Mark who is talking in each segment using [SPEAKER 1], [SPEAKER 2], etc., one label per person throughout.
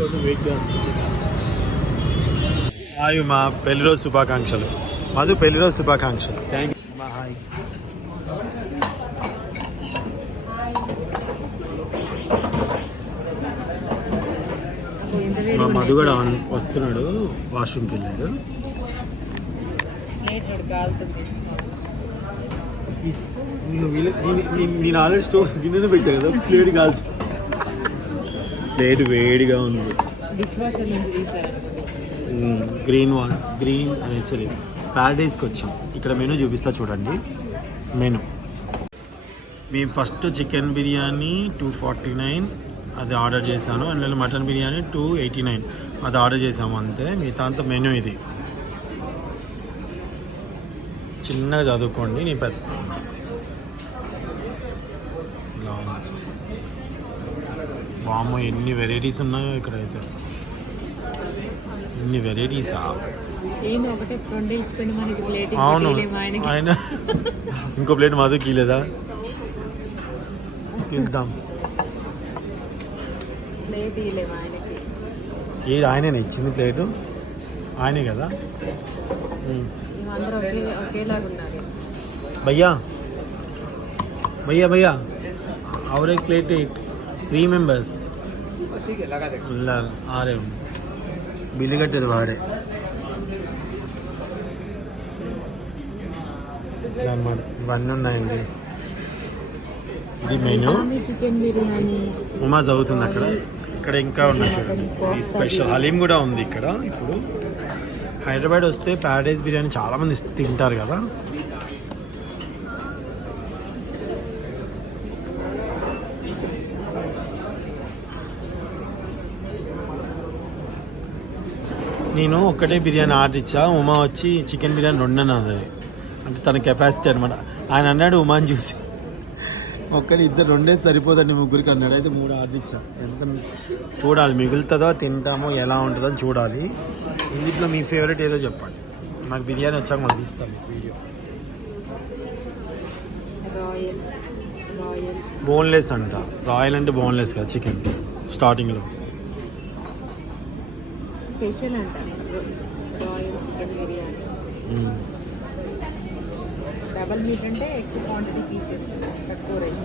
[SPEAKER 1] కోసం వెయిట్ చేస్తుంది హాయ్ మా పెళ్ళి రోజు శుభాకాంక్షలు. మధు పెళ్ళి రోజు శుభాకాంక్షలు.
[SPEAKER 2] థ్యాంక్
[SPEAKER 1] మా హాయ్. మా మధు కూడా వస్తున్నాడు వాష్రూమ్కి వెళ్ళాడు. నేను ఆల్రెడీ స్టోర్ గిన్నెను పెట్టాను కదా ప్లేట్ కాల్చి ప్లేట్ వేడిగా ఉంది. గ్రీన్ వా గ్రీన్ యాక్చువల్లీ ప్యారడైస్కి వచ్చాం. ఇక్కడ మెనూ చూపిస్తా చూడండి. మెనూ. మేము first chicken biryani two forty nine అది ఆర్డర్ చేశాను. And mutton biryani two eighty nine అది ఆర్డర్ చేసాము అంతే. మిగతా అంత మెనూ ఇది. చిన్నగా చదువుకోండి నీ పెద్ద ఇలా ఉంది బామ్మ ఎన్ని వెరైటీస్ ఉన్నాయో ఇక్కడైతే. ఎన్ని వెరైటీసా?
[SPEAKER 3] ప్లేట్
[SPEAKER 1] అవును. ఆయన ఇంకో ప్లేట్ మధుకి లేదా ఇద్దాం.
[SPEAKER 3] ప్లేట్ ఆయనకి.
[SPEAKER 1] ఏది ఆయనే ఇచ్చింది ప్లేటు? ఆయనే కదా? ఉమ్.
[SPEAKER 3] అందరూ ఒకే ఒకేలాగా ఉన్నారు.
[SPEAKER 1] भैया త్రీ మెంబర్స్ ఆరే బిల్లు కట్టేది వాడే ఇవన్నీ ఉన్నాయండి ఇది మెను ఉమా చదువుతుంది అక్కడ ఇక్కడ ఇంకా ఉన్నాయి చూడండి ఈ స్పెషల్ హలీం కూడా ఉంది ఇక్కడ ఇప్పుడు హైదరాబాద్ వస్తే ప్యారడైజ్ బిర్యానీ చాలామంది తింటారు కదా నేను ఒక్కటే బిర్యానీ ఆర్డర్ ఇచ్చా. ఉమా వచ్చి చికెన్ బిర్యానీ రెండు అన్నది అంటే తన కెపాసిటీ అనమాట ఆయన అన్నాడు ఉమాని చూసి. ఒక్కడి ఇద్దరు రెండే సరిపోదండి ముగ్గురికి అన్నాడు. అయితే మూడు ఆర్డర్ ఇచ్చా. ఎంత చూడాలి మిగులుతుందో తింటామో ఎలా ఉంటుందో చూడాలి. ఇందులో మీ ఫేవరెట్ ఏదో చెప్పండి. నాకు బిర్యానీ వచ్చాక మనం తీస్తాం వీడియో. బోన్లెస్ అంట. రాయల్ అంటే బోన్లెస్ కదా చికెన్ స్టార్టింగ్లో
[SPEAKER 3] స్పెషల్ అంట. Royal chicken biryani double meat అంటే ఎక్కువ క్వాంటిటీ పీసెస్ తక్కువ రైస్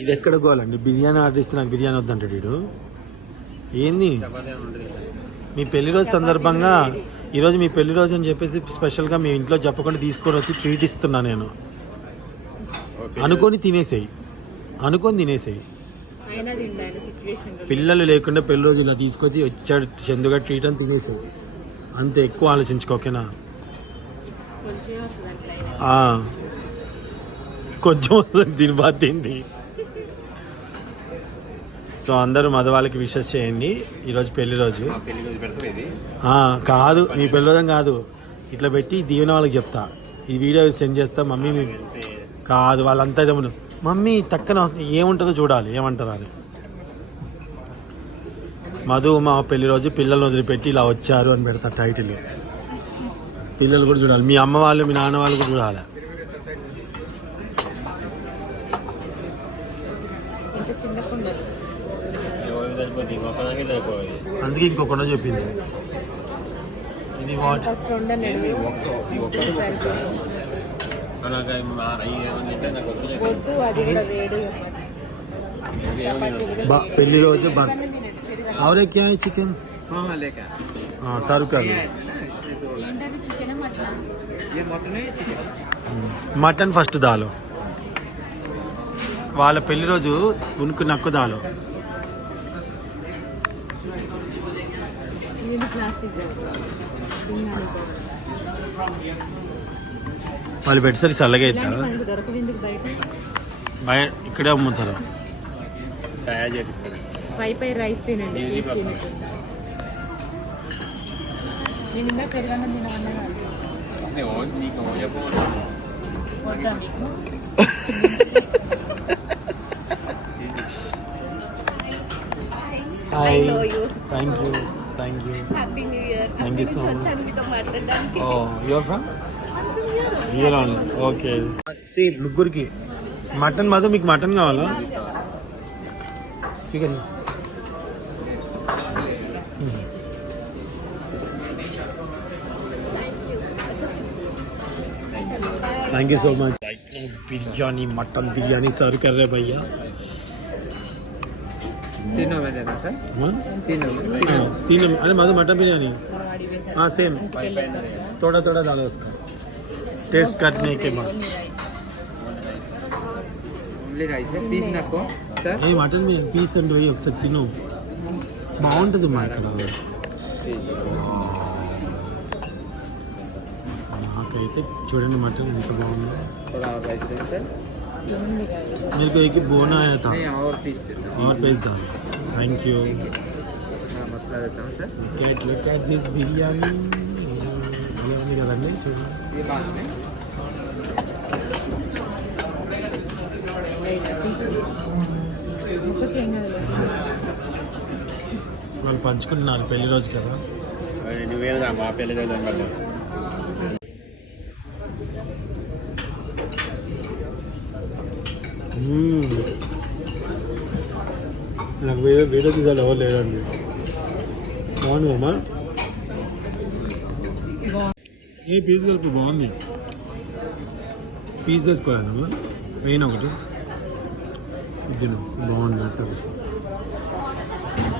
[SPEAKER 1] ఇది ఎక్కడ గోలండి? బిర్యానీ ఆర్డర్ ఇస్తే నాకు బిర్యానీ వద్దంటాడు వీడు. ఏంది? మీ పెళ్ళి రోజు సందర్భంగా ఈరోజు మీ పెళ్ళి రోజు అని చెప్పేసి స్పెషల్గా మీ ఇంట్లో చెప్పకుండా తీసుకొని వచ్చి ట్రీట్ ఇస్తున్నా నేను. అనుకొని తినేసేయి. అనుకొని తినేసేయి. పిల్లలు లేకుండా పెళ్ళి రోజు ఇలా తీసుకొచ్చి వచ్చాడు చందుగా ట్రీట్ అని తినేసేయి అంతే ఎక్కువ ఆలోచించుకోకేనా
[SPEAKER 3] కొంచెం
[SPEAKER 1] దీని బాధ తింది సో అందరూ మధు వాళ్ళకి విషెస్ చేయండి ఈరోజు పెళ్ళి రోజు.
[SPEAKER 2] పెళ్ళి రోజు పెడతాం ఇది.
[SPEAKER 1] ఆ, కాదు మీ పెళ్ళి రోజు కాదు. ఇట్లా పెట్టి దీవెన వాళ్ళకి చెప్తా. ఈ వీడియో సెండ్ చేస్తా మమ్మీ మీ కాదు వాళ్ళంతా ఏమన్నా మమ్మీ టక్కన ఏముంటుందో చూడాలి ఏమంటారు అని. మధు మా పెళ్ళి రోజు పిల్లల్ని వదిలిపెట్టి ఇలా వచ్చారు అని పెడతా టైటిల్. పిల్లలు కూడా చూడాలి మీ అమ్మ వాళ్ళు మీ నాన్న వాళ్ళు కూడా చూడాలి. అందుకే ఇంకొకటి చెప్పింది ఇది వాట్? పెళ్ళి రోజు భర్త ఆవరే చికెన్?
[SPEAKER 3] సరుకా మటన్?
[SPEAKER 1] ఫస్ట్ దాలో. వాళ్ళ పెళ్ళి రోజు ఉనుకు నక్కు దాలో.
[SPEAKER 3] ప్లాస్టిక్
[SPEAKER 1] వాళ్ళు పెట్టేసరికి చల్లగా అవుతా
[SPEAKER 3] మనకు దొరకదు ఎందుకు బయట?
[SPEAKER 1] బయ ఇక్కడే అమ్ముతారు.
[SPEAKER 3] పై రైస్ తినండి
[SPEAKER 1] hi.
[SPEAKER 4] Thank you
[SPEAKER 1] thank you
[SPEAKER 4] happy new year
[SPEAKER 1] Thank you. So much.
[SPEAKER 4] వచ్చాను మీతో మాట్లాడడానికి
[SPEAKER 1] ఓ ఫ్రమ్ ఓన్లీ ఓకే సి ముగ్గురికి మటన్ మధు మీకు మటన్ కావాలా chicken thank you so much biryani mutton biryani serve कर रहे हैं भैया
[SPEAKER 2] तीनों में देना सर
[SPEAKER 1] हाँ?
[SPEAKER 2] तीनों में
[SPEAKER 1] हाँ, तीन अरे मधु मटन बिरयानी
[SPEAKER 3] వాడి వేసారు
[SPEAKER 1] हाँ सेम थोड़ा थोड़ा डालो उसका टेस्ट करने के बाद
[SPEAKER 2] ఓన్లీ రైస్ పీస్ నాకు సార్
[SPEAKER 1] ఏ మటన్ మీద పీస్ అండి పోయి ఒకసారి తిను బాగుంటుంది మా ఇక్కడ నాకైతే చూడండి మటన్ ఎంత బాగుంది
[SPEAKER 2] थोड़ा और राइस दें सर
[SPEAKER 1] मेरे को एक ही बोना आया था
[SPEAKER 2] नहीं और पीस देता हूँ
[SPEAKER 1] और पेज दाल थैंक यू
[SPEAKER 2] हाँ, मसाला देता हूँ sir
[SPEAKER 1] get look at this biryani బాగుంది కదండి? వాళ్ళు పంచుకుంటున్నారు పెళ్ళి రోజు కదా.
[SPEAKER 2] నువ్వేదా మా పెళ్ళి
[SPEAKER 1] రోజు నాకు వీడియో వీడియో తీసాలి ఎవరు లేదండి బాగుంది అమ్మా ఏ పీస్ కలిపి బాగుంది? పీస్ వేసుకోలేదమ్మా మెయిన్ ఒకటి. తిను బాగుంది మెత్తగా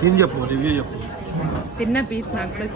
[SPEAKER 1] తిని చెప్పు రివ్యూ చెప్పు.
[SPEAKER 3] తిన్న పీస్ నాకు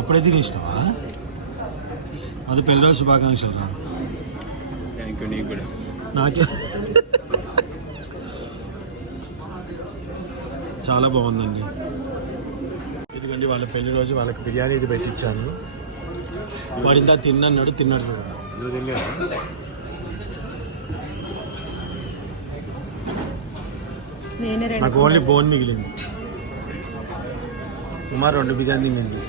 [SPEAKER 1] అప్పుడే తినేసినావా అది పెళ్ళి రోజు శుభాకాంక్షలు రా.
[SPEAKER 2] థ్యాంక్ యూ నీకు కూడా.
[SPEAKER 1] నాకే చాలా బాగుందండి. ఎందుకంటే వాళ్ళ పెళ్ళి రోజు వాళ్ళకి బిర్యానీ ఇది పెట్టించాను. వాడు ఇంత తిన్నన్నాడు తిన్నాడు
[SPEAKER 3] రెండు
[SPEAKER 1] నాకు ఓన్లీ బోన్ మిగిలింది. కుమార్ రెండు బిర్యానీ తిన్నింది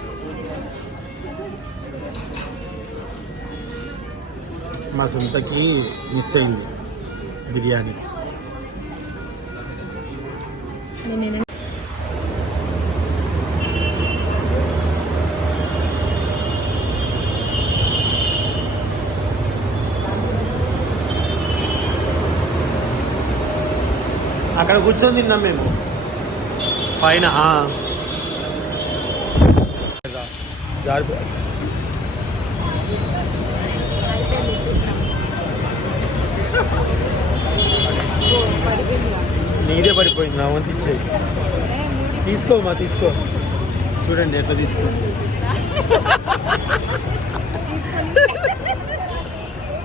[SPEAKER 1] మా సొంతకి మిస్ అయింది బిర్యానీ. అక్కడ కూర్చొని తిన్నాం మేము. పైన నీదే పడిపోయింది నా వంతు ఇచ్చేయి. తీసుకో మా తీసుకో. చూడండి ఎట్లా తీసుకో.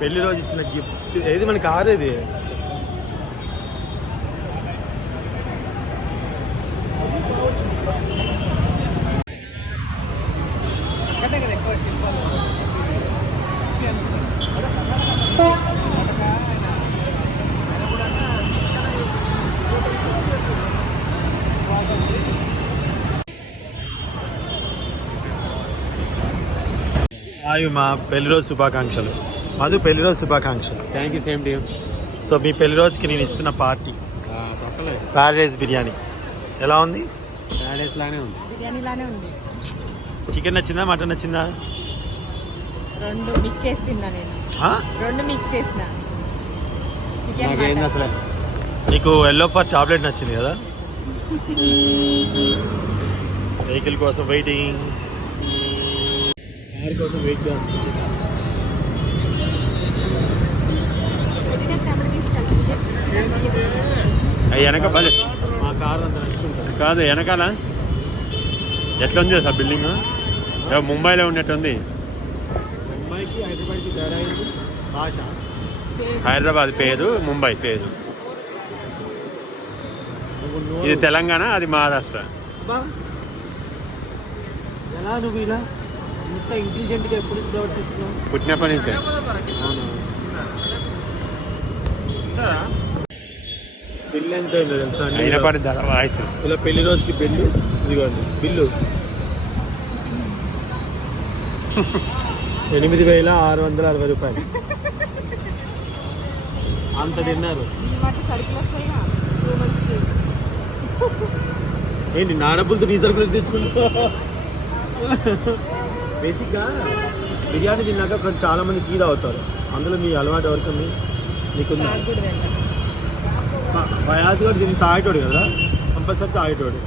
[SPEAKER 1] పెళ్ళి రోజు ఇచ్చిన గిఫ్ట్ ఏది మనకి కారు ఆయు మా పెళ్ళి రోజు శుభాకాంక్షలు. మధు పెళ్ళి రోజు శుభాకాంక్షలు.
[SPEAKER 2] Thank you same to you
[SPEAKER 1] so మీ పెళ్ళి రోజుకి నేను ఇస్తున్న పార్టీ. ప్యారడైజ్ బిర్యానీ. ఎలా ఉంది?
[SPEAKER 2] ప్యాడేస్ లానే ఉంది.
[SPEAKER 3] బిర్యానీ లానే ఉంది.
[SPEAKER 1] చికెన్ నచ్చిందా మటన్ నచ్చిందా?
[SPEAKER 3] రెండు మిక్స్ చేసి తిన్నా నేను.
[SPEAKER 1] ఆ?
[SPEAKER 3] రెండు మిక్స్ చేసిన. చికెన్
[SPEAKER 2] నాకేంది అసలు?
[SPEAKER 1] నీకు ఎల్లో పార్ టాబ్లెట్ నచ్చింది కదా? వెహికల్ కోసం వెయిటింగ్ కార్ కోసం వెయిట్ చేస్తుంది.
[SPEAKER 2] వెనక భలే
[SPEAKER 1] మా కార్ అంత నచ్చుంటుంది
[SPEAKER 2] కాదు వెనకాల. ఎట్లా ఉంది సార్ బిల్డింగ్? ముంబైలో ఉన్నట్టుంది.
[SPEAKER 1] ముంబైకి హైదరాబాద్కి తేడా భాష.
[SPEAKER 2] హైదరాబాద్ పేరు ముంబై పేరు. ఇది తెలంగాణ అది మహారాష్ట్ర.
[SPEAKER 1] ఎలా నువ్వు ఇలా? ఇంత ఇంటెలిజెంట్గా ఎప్పుడు ప్రవర్తిస్తున్నావు?
[SPEAKER 2] పుట్టినప్పటి నుంచే.
[SPEAKER 1] బిల్లు ఎంత అయిందో తెలుసా
[SPEAKER 2] వాయిస్.
[SPEAKER 1] ఇలా పెళ్ళి రోజుకి బిల్లు ఇదిగోండి బిల్లు. ఎనిమిది వేల ఆరు వందల అరవై రూపాయలు. అంత తిన్నారు. ఏంటి నా డబ్బులతో నీ సరుకులు తెచ్చుకుంటా బేసిక్గా బిర్యానీ తిన్నాక కొంచెం చాలామంది కీర్ అవుతారు అందులో మీ అలవాటు ఎవరికి
[SPEAKER 3] మీ మీకు
[SPEAKER 1] బయాజ్ కూడా దీన్ని తాగేటోడు కదా? కంపల్సరీ తాగేటోడు.